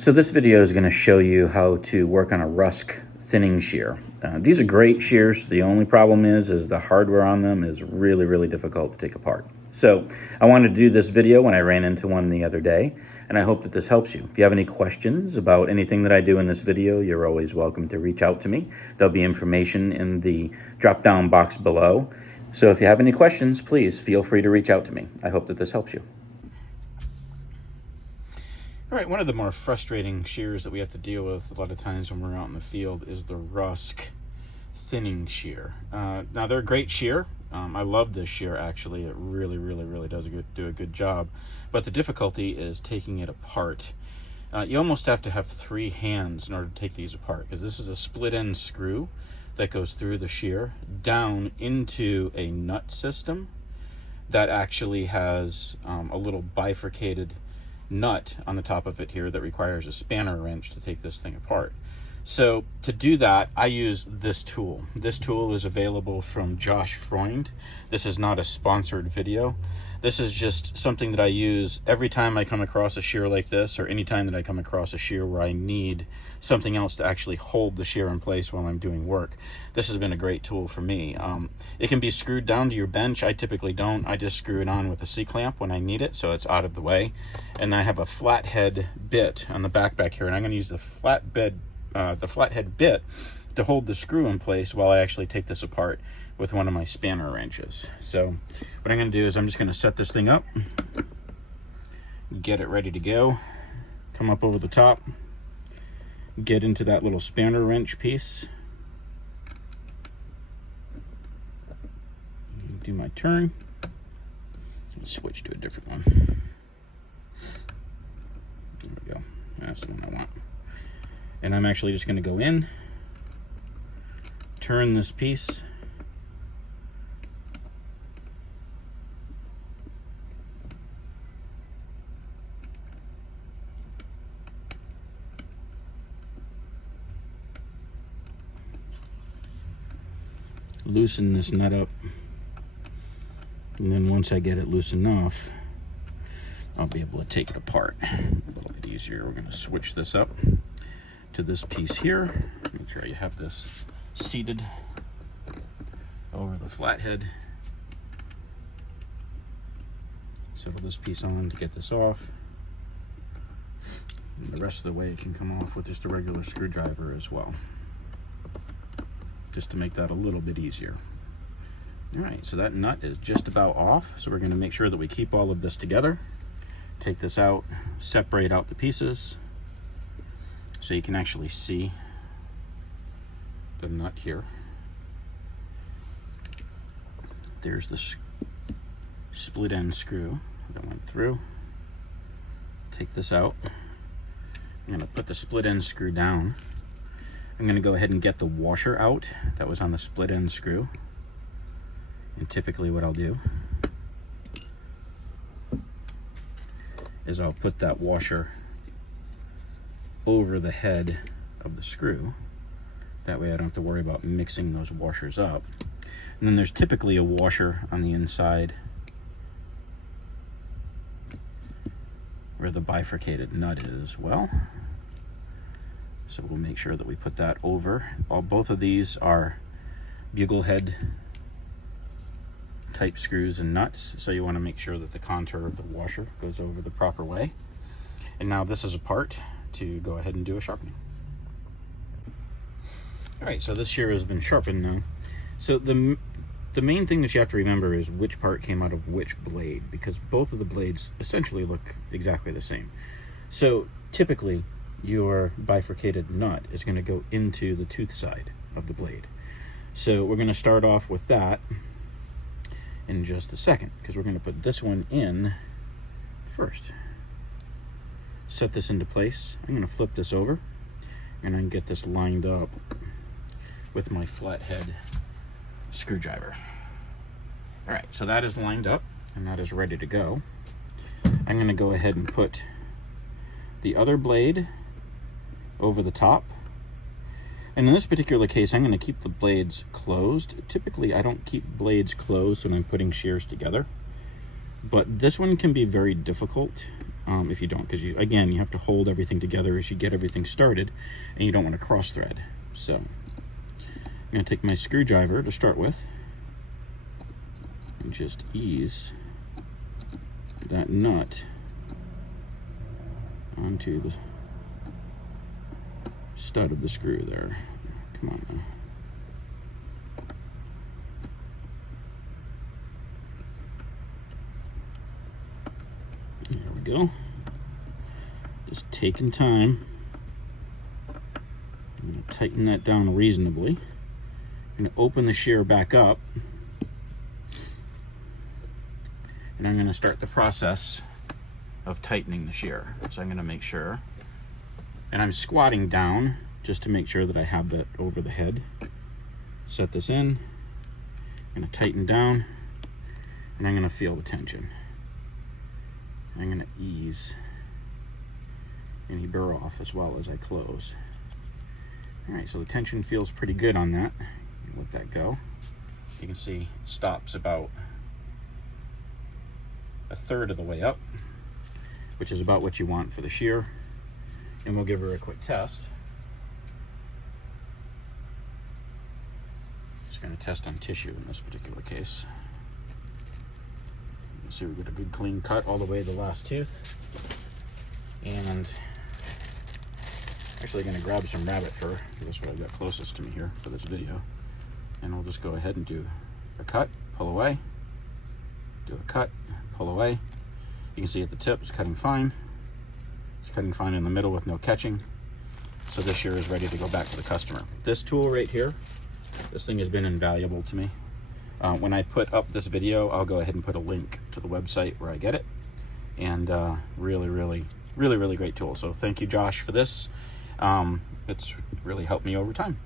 So this video is going to show you how to work on a rusk thinning shear. These are great shears. The only problem is the hardware on them is really difficult to take apart. So I wanted to do this video when I ran into one the other day, and I hope that this helps you. If you have any questions about anything that I do in this video, you're always welcome to reach out to me. There'll be information in the drop-down box below. So if you have any questions, please feel free to reach out to me. I hope that this helps you. All right, one of the more frustrating shears that we have to deal with a lot of times when we're out in the field is the rusk thinning shear. Now, they're a great shear. I love this shear, actually. It really does do a good job. But the difficulty is taking it apart. You almost have to have 3 hands in order to take these apart, because this is a split end screw that goes through the shear down into a nut system that actually has a little bifurcated nut on the top of it here that requires a spanner wrench to take this thing apart. So to do that, I use this tool. This tool is available from Josh Freund. This is not a sponsored video. This is just something that I use every time I come across a shear like this, or anytime that I come across a shear where I need something else to actually hold the shear in place while I'm doing work. This has been a great tool for me. It can be screwed down to your bench. I typically don't. I just screw it on with a C-clamp when I need it, so it's out of the way. And I have a flathead bit on the back here, and I'm going to use the flathead bit to hold the screw in place while I actually take this apart with one of my spanner wrenches. So what I'm going to do is I'm just going to set this thing up, get it ready to go, come up over the top, get into that little spanner wrench piece, do my turn, switch to a different one. There we go. That's the one I want. And I'm actually just going to go in, turn this piece, loosen this nut up, and then once I get it loose enough, I'll be able to take it apart a little bit easier. We're going to switch this up to this piece here. Make sure you have this seated over the flathead. Settle this piece on to get this off. And the rest of the way it can come off with just a regular screwdriver as well, just to make that a little bit easier. All right, so that nut is just about off. So we're going to make sure that we keep all of this together. Take this out, separate out the pieces so you can actually see the nut here. There's the split end screw that went through. Take this out. I'm going to put the split end screw down. I'm going to go ahead and get the washer out that was on the split end screw. And typically what I'll do is I'll put that washer over the head of the screw. That way I don't have to worry about mixing those washers up. And then there's typically a washer on the inside where the bifurcated nut is as well. So we'll make sure that we put that over. Both of these are bugle head type screws and nuts, so you want to make sure that the contour of the washer goes over the proper way. And now this is a part to go ahead and do a sharpening. All right, so this shear has been sharpened now. So the main thing that you have to remember is which part came out of which blade, because both of the blades essentially look exactly the same. So typically your bifurcated nut is going to go into the tooth side of the blade. So we're going to start off with that in just a second, because we're going to put this one in first. Set this into place. I'm going to flip this over, and I can get this lined up with my flathead screwdriver. All right, so that is lined up and that is ready to go. I'm going to go ahead and put the other blade over the top. And in this particular case, I'm going to keep the blades closed. Typically, I don't keep blades closed when I'm putting shears together, but this one can be very difficult if you don't, because again, you have to hold everything together as you get everything started, and you don't want to cross thread. So I'm going to take my screwdriver to start with and just ease that nut onto the stud of the screw there. Come on now. There we go. Just taking time. I'm going to tighten that down reasonably. I'm going to open the shear back up, and I'm going to start the process of tightening the shear. So I'm going to make sure, and I'm squatting down just to make sure that I have that over the head. Set this in. I'm going to tighten down, and I'm going to feel the tension. I'm going to ease any burr off as well as I close. All right, so the tension feels pretty good on that. Let that go. You can see it stops about a third of the way up, which is about what you want for the shear. And we'll give her a quick test. Just going to test on tissue in this particular case. You see we get a good clean cut all the way to the last tooth. And actually going to grab some rabbit fur, because that's what I've got closest to me here for this video. And we'll just go ahead and do a cut, pull away, do a cut, pull away. You can see at the tip it's cutting fine. It's cutting fine in the middle with no catching. So this shear is ready to go back to the customer. This tool right here, this thing has been invaluable to me. When I put up this video, I'll go ahead and put a link to the website where I get it. And really great tool. So thank you, Josh, for this. It's really helped me over time.